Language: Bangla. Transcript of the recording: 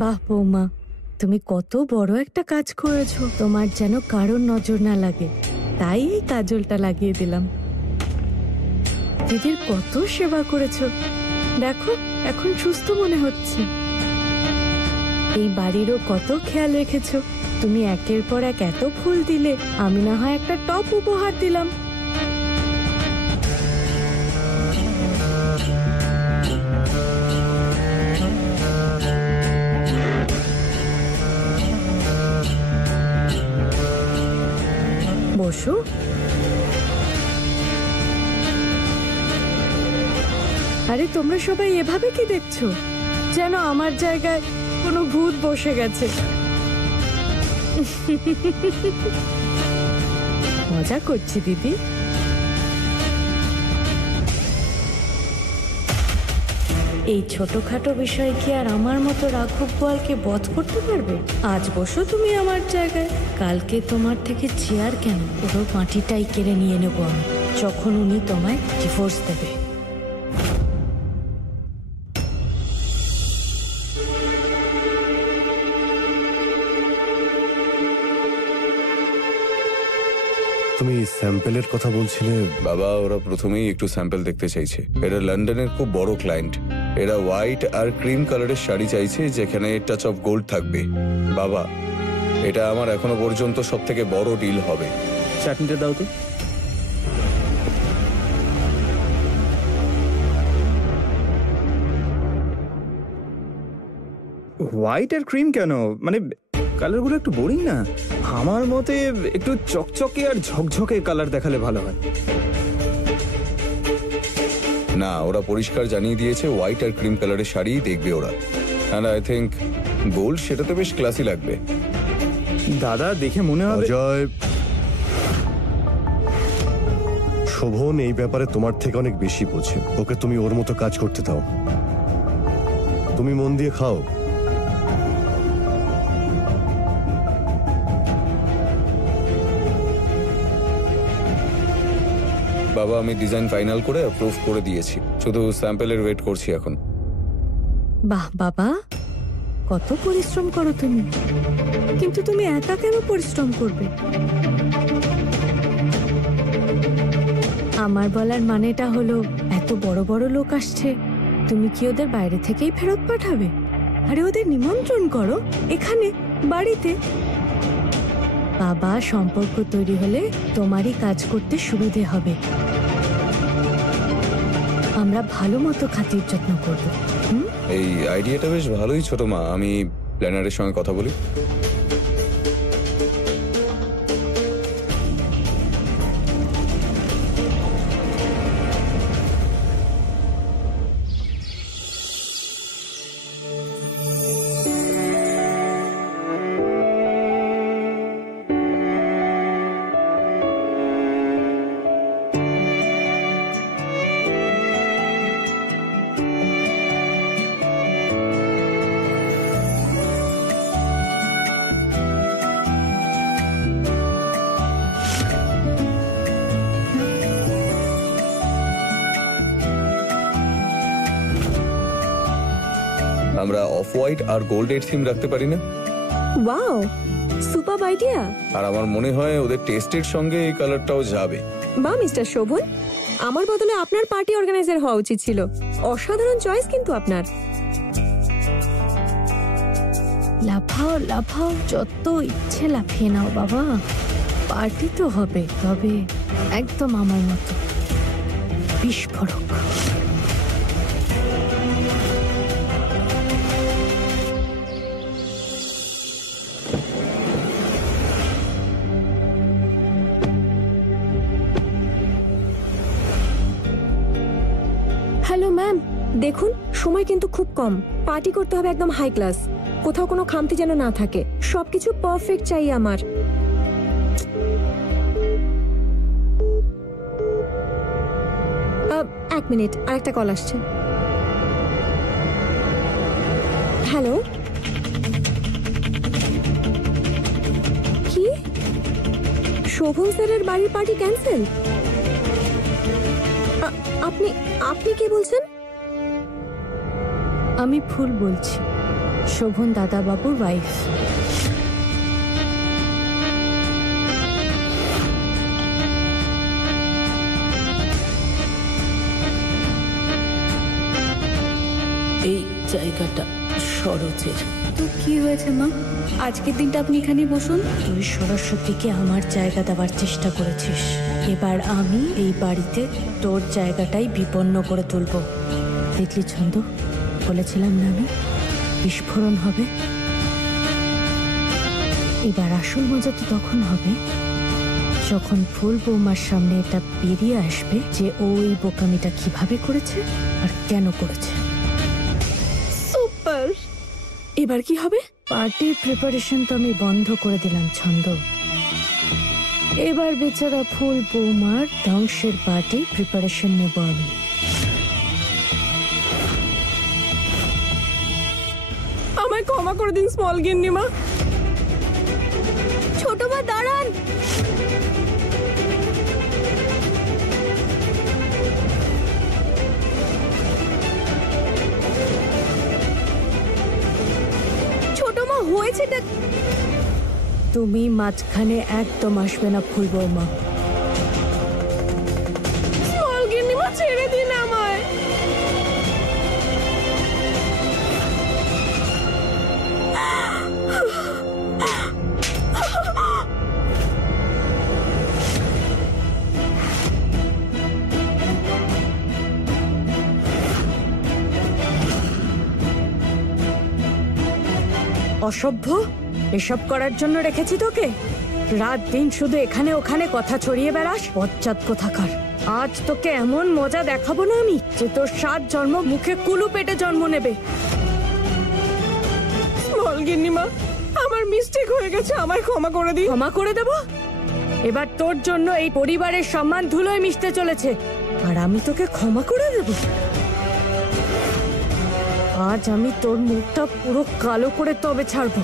বাহ বৌমা, তুমি কত বড় একটা কাজ করেছো। তোমার যেন কারোর নজর না লাগে, তাই এই কাজলটা লাগিয়ে দিলাম। দিদির কত সেবা করেছো, দেখো এখন সুস্থ মনে হচ্ছে। এই বাড়িরও কত খেয়াল রেখেছো। তুমি একের পর এক এত ফুল দিলে, আমি না হয় একটা টপ উপহার দিলাম। বসো। আরে তোমরা সবাই এভাবে কি দেখছো, যেন আমার জায়গায় কোনো ভূত বসে গেছে। মজা করছি দিদি। এই ছোটখাটো বিষয় কি আর আমার মতো রাঘব বোয়ালকে বধ করতে পারবে? আজ বসো তুমি আমার জায়গায়, কালকে তোমার থেকে চেয়ার কেন পুরো মাটিটাই কেড়ে নিয়ে নেব আমি, যখন উনি তোমায় ডিভোর্স দেবে। তুমি স্যাম্পেলের কথা বলছিলে? বাবা, ওরা প্রথমেই একটু স্যাম্পল দেখতে চাইছে। এরা লন্ডনের খুব বড় ক্লায়েন্ট। এরা হোয়াইট আর ক্রিম কালারের শাড়ি চাইছে, যেখানে টাচ অফ গোল্ড থাকবে। বাবা, এটা আমার এখনো পর্যন্ত সব থেকে বড় ডিল হবে। চাটনিটা দাও তো। হোয়াইট আর ক্রিম কেন? মানে কালারগুলো একটু বোরিং না? আমার মতে একটু চকচকে আর ঝকঝকে কালার দেখালে ভালো হয়। না, ওরা পরিষ্কার জানিয়ে দিয়েছে হোয়াইট আর ক্রিম কালারের শাড়ি দেখবে ওরা। অ্যান্ড আই থিঙ্ক গোল্ড সেটাতে বেশ ক্লাসি লাগবে। দাদা, দেখে মনে হবে। অজয়, শোভন এই ব্যাপারে তোমার থেকে অনেক বেশি বোঝে। ওকে তুমি ওর মতো কাজ করতে দাও। তুমি মন দিয়ে খাও। বাবা, আমি ডিজাইন ফাইনাল করে অ্যাপ্রুভ করে দিয়েছি, শুধু স্যাম্পলের ওয়েট করছি এখন। বাহ বাবা, কত পরিশ্রম করো তুমি। কিন্তু তুমি একা কেন পরিশ্রম করবে? আমার বলার মানেটা হলো, এত বড় বড় লোক আসছে, তুমি কি ওদের বাইরে থেকেই ফেরত পাঠাবে? আরে ওদের নিমন্ত্রণ করো এখানে বাড়িতে। বাবা, সম্পর্ক তৈরি হলে তোমারই কাজ করতে সুবিধে হবে। আমরা ভালো মতো খাতির যত্ন করব। এই আইডিয়াটা বেশ ভালোই ছোট মা, আমি প্ল্যানারের সঙ্গে কথা বলি। আমরা অফ হোয়াইট আর গোল্ডের থিম রাখতে পারি না? Wow, super idea. আর আমার মনে হয় ওদের টেস্টের সঙ্গে এই কালারটাও যাবে। বা মিস্টার শোভন, আমার বদলে আপনার পার্টি অর্গানাইজার হওয়া উচিত ছিল। অসাধারণ চয়েস কিন্তু আপনার। লাফাও লাফাও, যত ইচ্ছে লাফিয়ে নাও বাবা। পার্টি তো হবে, তবে একদম আমার মতো বিস্ফোরক। হ্যালো ম্যাম, দেখুন সময় কিন্তু খুব কম। পার্টি করতে হবে একদম হাই ক্লাস, কোথাও কোনো খামতি যেন না থাকে। সবকিছু পারফেক্ট চাই আমার। এক মিনিট, আরেকটা কল আসছে। হ্যালো, কি? শোভন স্যারের বাড়ির পার্টি ক্যান্সেল? আপনি কে বলছেন? আমি ফুল বলছি। শোভন দাদাবাবুর ওয়াইফ। এই জায়গাটা সরোজের। তো কি হয়েছে মা, আজকের দিনটা আপনি এখানেই বসুন। তুই সরস্বতীকে আমার জায়গা দেওয়ার চেষ্টা করেছিস, এবার আমি এই বাড়িতে তোর জায়গাটাই বিপন্ন করে তুলব। দেখলি ছন্দ, বলেছিলাম না আমি, বিস্ফোরণ হবে। এবার আসল মজা তো তখন হবে যখন ফুল বৌমার সামনে এটা বেরিয়ে আসবে যে ও এই বোকামিটা কিভাবে করেছে আর কেন করেছে। সুপার। এবার কি হবে? পার্টির প্রিপারেশন তো আমি বন্ধ করে দিলাম ছন্দ। এবার বেচারা ফুল বৌমার ধ্বংসের পার্টির প্রিপারেশন নেব আমি। আমায় ক্ষমা করে দিন স্মল গিন্নিমা। ছোট মা দাঁড়ান। ছোট মা, হয়েছেটা? তুমি মাঝখানে একদম আসবে না ফুল বৌমা। স্মল গিন্নিমা, ছেড়ে দিন আমায়। অসভ্য, এসব করার জন্য রেখেছি তোকে? রাত দিন শুধু এখানে ওখানে কথা ছড়িয়ে বেড়াস, বজ্জাত কোথাকার। আজ তোকে এমন মজা দেখাবো না আমি যে তোর 7 জন্ম মুখে কুলু পেটে জন্ম নেবে। স্মল গিন্নিমা, আমার মিস্টেক হয়ে গেছে, আমায় ক্ষমা করে দিন। ক্ষমা করে দেব? এবার তোর জন্য এই পরিবারের সম্মান ধুলোয় মিশতে চলেছে, আর আমি তোকে ক্ষমা করে দেব? আজ আমি তোর মুখটা পুরো কালো করে তবে ছাড়বো।